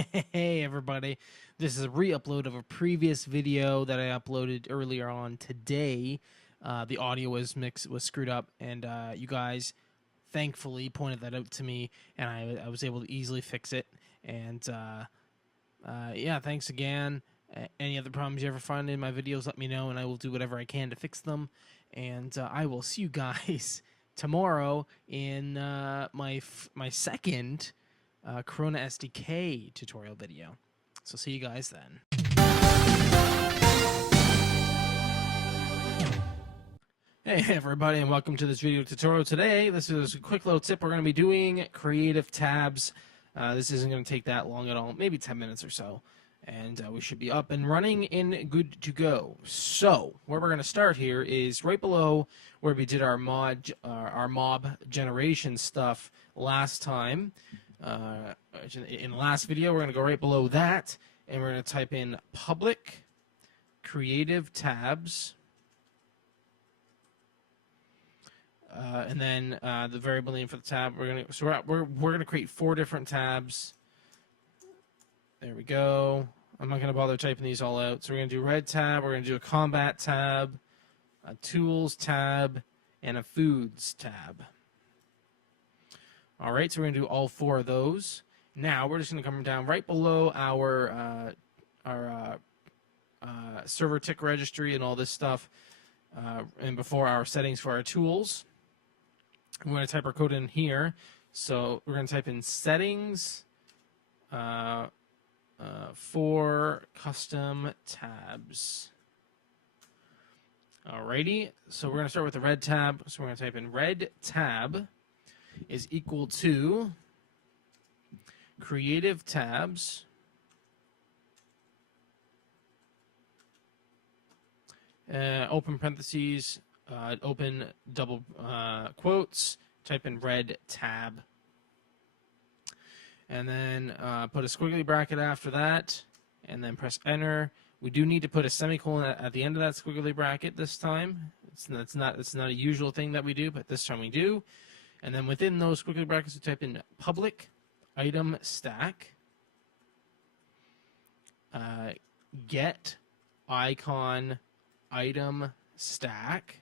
Hey everybody, this is a re-upload of a previous video that I uploaded earlier on today. The audio was screwed up, and you guys thankfully pointed that out to me, and I was able to easily fix it. And yeah, thanks again. Any other problems you ever find in my videos, let me know, and I will do whatever I can to fix them. And I will see you guys tomorrow in my second Corona SDK tutorial video. So see you guys then. Hey everybody, and welcome to this video tutorial. Today, this is a quick little tip. We're going to be doing creative tabs. This isn't going to take that long at all, maybe 10 minutes or so. And we should be up and running and good to go. So, where we're going to start here is right below where we did our mob generation stuff last time. In the last video, we're going to go right below that, and we're going to type in public creative tabs. And then the variable name for the tab. We're gonna create 4 different tabs. There we go. I'm not gonna bother typing these all out. So we're gonna do red tab. We're gonna do a combat tab, a tools tab, and a foods tab. All right. So we're gonna do all 4 of those. Now we're just gonna come down right below our server tick registry and all this stuff, and before our settings for our tools. We're going to type our code in here. So we're going to type in settings for custom tabs. Alrighty, so we're going to start with the red tab. So we're going to type in red tab is equal to creative tabs open parentheses, open double quotes, type in red tab, and then put a squiggly bracket after that, and then press enter. We do need to put a semicolon at the end of that squiggly bracket this time. It's not a usual thing that we do, but this time we do. And then within those squiggly brackets, we type in public item stack, get icon item stack,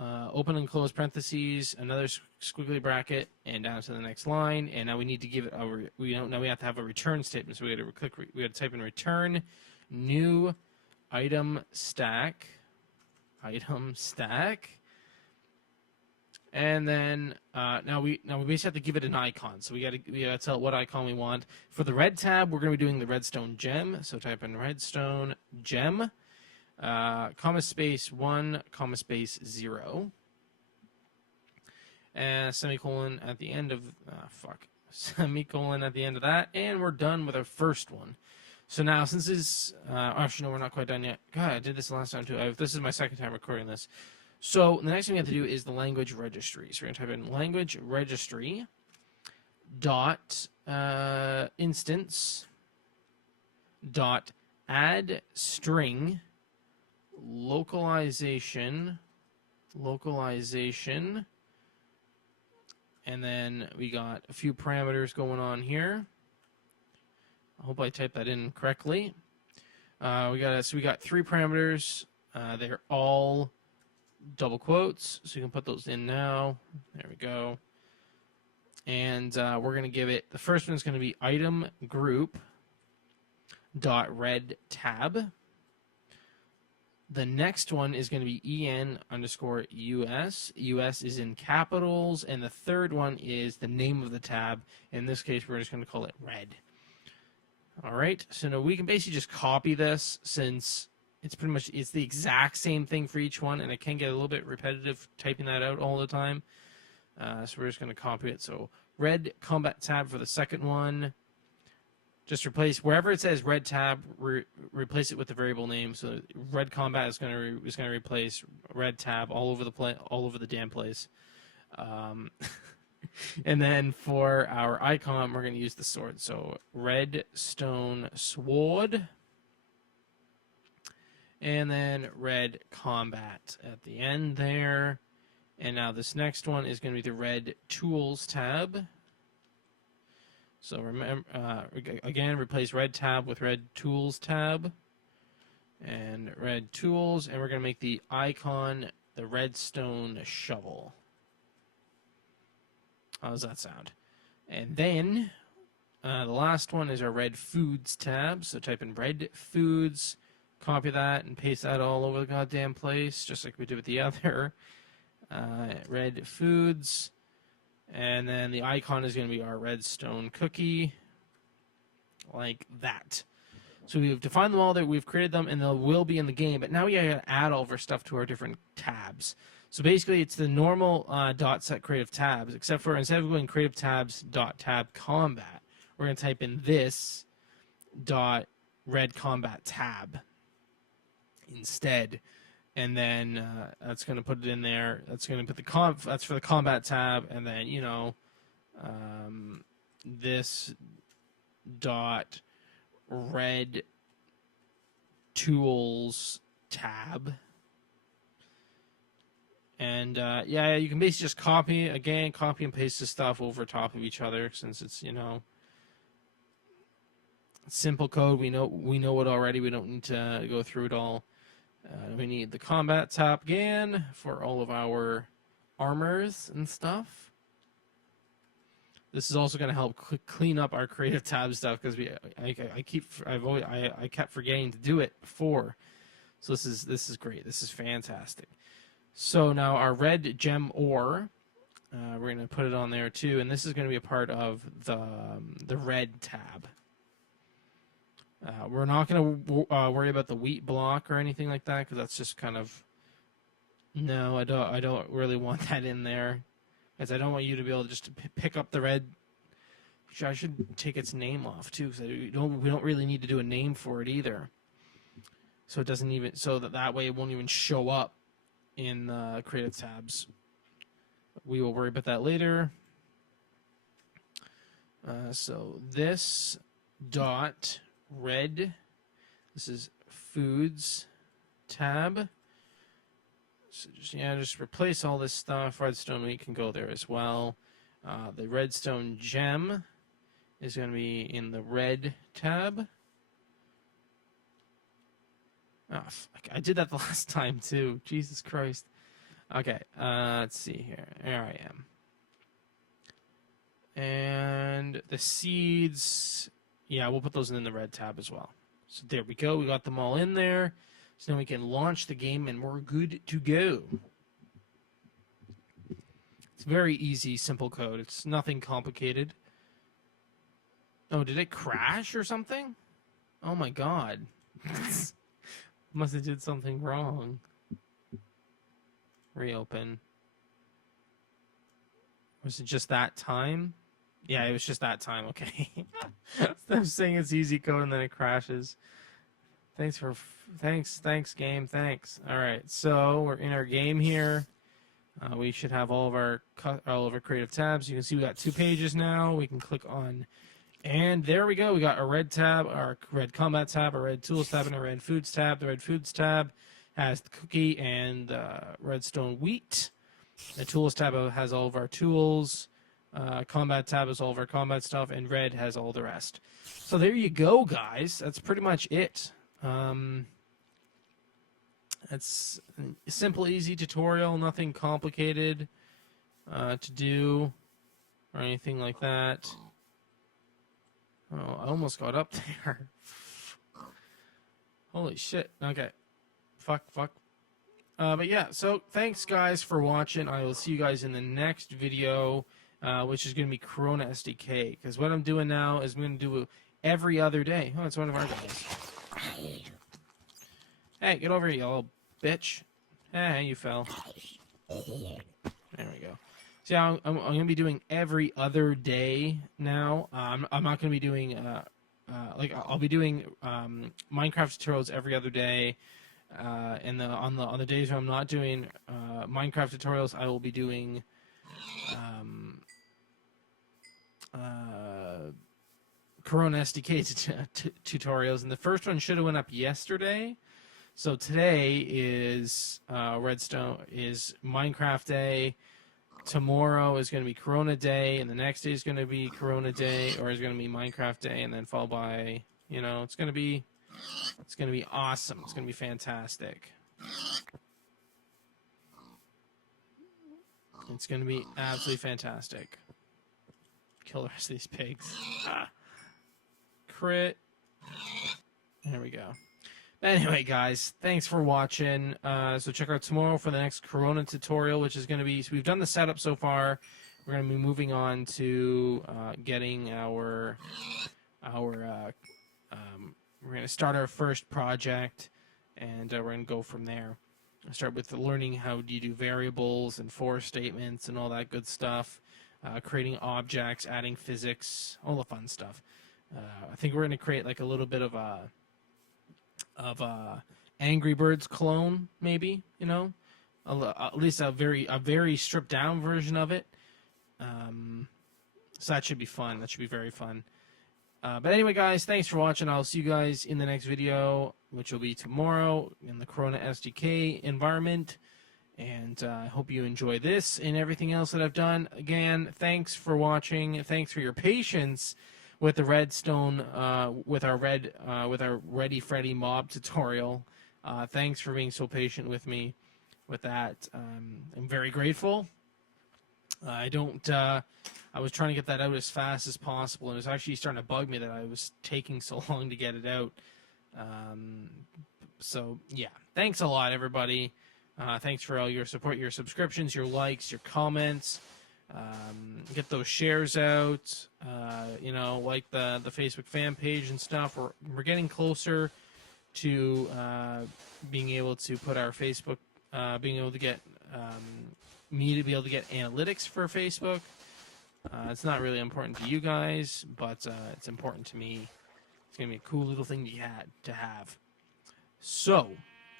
open and close parentheses, another squiggly bracket, and down to the next line. And now we need to give it now we have to have a return statement. So we got to type in return new item stack, and then now we basically have to give it an icon. So we got to tell it what icon we want. For the red tab, we're going to be doing the redstone gem. So type in redstone gem. Comma space 1, comma space 0, and semicolon at the end of semicolon at the end of that, and we're done with our first one. So now, since this actually no, we're not quite done yet. God, I did this last time too. This is my second time recording this. So the next thing we have to do is the language registry. So we're going to type in language registry dot instance dot add string localization, and then we got a few parameters going on here. I hope I typed that in correctly. We got 3 parameters. They're all double quotes, so you can put those in now. There we go. And we're going to give it, the first one is going to be item group dot red tab. The next one is going to be en underscore us. Us is in capitals. And the third one is the name of the tab. In this case, we're just going to call it red. All right. So now we can basically just copy this, since it's the exact same thing for each one. And it can get a little bit repetitive typing that out all the time. So we're just going to copy it. So red combat tab for the second one. Just replace wherever it says red tab, replace it with the variable name. So red combat is going to replace red tab all over the damn place. And then for our icon, we're going to use the sword. So redstone sword, and then red combat at the end there. And now this next one is going to be the red tools tab. So remember, again, replace red tab with red tools tab. And red tools, and we're going to make the icon the redstone shovel. How does that sound? And then the last one is our red foods tab. So type in red foods, copy that, and paste that all over the goddamn place, just like we did with the other. Red foods. And then the icon is going to be our redstone cookie, like that. So we've defined them all, that we've created them, and they will be in the game. But now we got to add all of our stuff to our different tabs. So basically, it's the normal dot set creative tabs, except for instead of going creative tabs dot tab combat, we're going to type in this dot red combat tab instead. And then that's going to put it in there. That's going to put that's for the combat tab, and then this dot red tools tab. And yeah, you can basically just copy and paste this stuff over top of each other, since it's simple code. We know it already. We don't need to go through it all. We need the combat tab again for all of our armors and stuff. This is also going to help clean up our creative tab stuff, because I kept forgetting to do it before. So this is great. This is fantastic. So now our red gem ore, we're going to put it on there too, and this is going to be a part of the red tab. We're not going to worry about the wheat block or anything like that, because that's just kind of, no, I don't really want that in there, because I don't want you to be able to just pick up the red. I should take its name off too, because we don't really need to do a name for it either. So it doesn't even, so that way it won't even show up in the creative tabs. We will worry about that later. So this dot red, this is foods tab. So just replace all this stuff. Redstone wheat can go there as well. The redstone gem is going to be in the red tab. Oh, fuck. I did that the last time too. Jesus Christ. Okay, let's see here. There I am. And the seeds, yeah, we'll put those in the red tab as well. So there we go. We got them all in there. So now we can launch the game and we're good to go. It's very easy, simple code. It's nothing complicated. Oh, did it crash or something? Oh my god. Must have did something wrong. Reopen. Was it just that time? Yeah, it was just that time. Okay. I'm saying it's easy code and then it crashes. Thanks game. Thanks. All right. So we're in our game here. We should have all of our creative tabs. You can see we got 2 pages now. We can click on, and there we go. We got a red tab, our red combat tab, a red tools tab, and a red foods tab. The red foods tab has the cookie and redstone wheat. The tools tab has all of our tools. Combat tab has all of our combat stuff, and red has all the rest. So there you go, guys. That's pretty much it. It's a simple, easy tutorial, nothing complicated to do or anything like that. Oh, I almost got up there. Holy shit. Okay. Fuck. But yeah, so thanks guys for watching. I will see you guys in the next video, which is going to be Corona SDK. Because what I'm doing now is I'm going to do every other day. Oh, it's one of our guys. Hey, get over here, you little bitch. Hey, you fell. There we go. See, I'm going to be doing every other day now. I'm not going to be doing, I'll be doing Minecraft tutorials every other day. And on the days when I'm not doing Minecraft tutorials, I will be doing Corona SDK tutorials. And the first one should have went up yesterday. So today is Minecraft Day. tomorrow is going to be Corona Day, and the next day is going to be Corona Day, or is going to be Minecraft Day, and then followed by, it's going to be awesome. It's going to be fantastic. It's going to be absolutely fantastic. Kill the rest of these pigs. Crit. There we go. Anyway, guys, thanks for watching. So check out tomorrow for the next Corona tutorial, which is going to be, so we've done the setup so far. We're going to be moving on to getting we're going to start our first project, and we're going to go from there. I'll start with learning how do you do variables and for statements and all that good stuff, creating objects, adding physics, all the fun stuff. I think we're going to create like a little bit of a Angry Birds clone, maybe, at least a very stripped down version of it. So that should be fun. That should be very fun. But anyway, guys, thanks for watching. I'll see you guys in the next video, which will be tomorrow in the Corona SDK environment. And I hope you enjoy this and everything else that I've done. Again, thanks for watching. Thanks for your patience with the redstone, with our Ready Freddy mob tutorial. Thanks for being so patient with me with that. I'm very grateful. I was trying to get that out as fast as possible, and it was actually starting to bug me that I was taking so long to get it out. So yeah, thanks a lot, everybody. Thanks for all your support, your subscriptions, your likes, your comments. Get those shares out. Like the Facebook fan page and stuff. We're getting closer to being able to put our Facebook, being able to get me to be able to get analytics for Facebook. It's not really important to you guys, but it's important to me. It's gonna be a cool little thing to have. So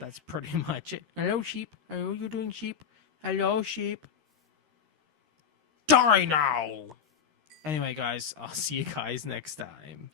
that's pretty much it. Hello, sheep. How are you doing, sheep? Hello, sheep. Die now! Anyway, guys, I'll see you guys next time.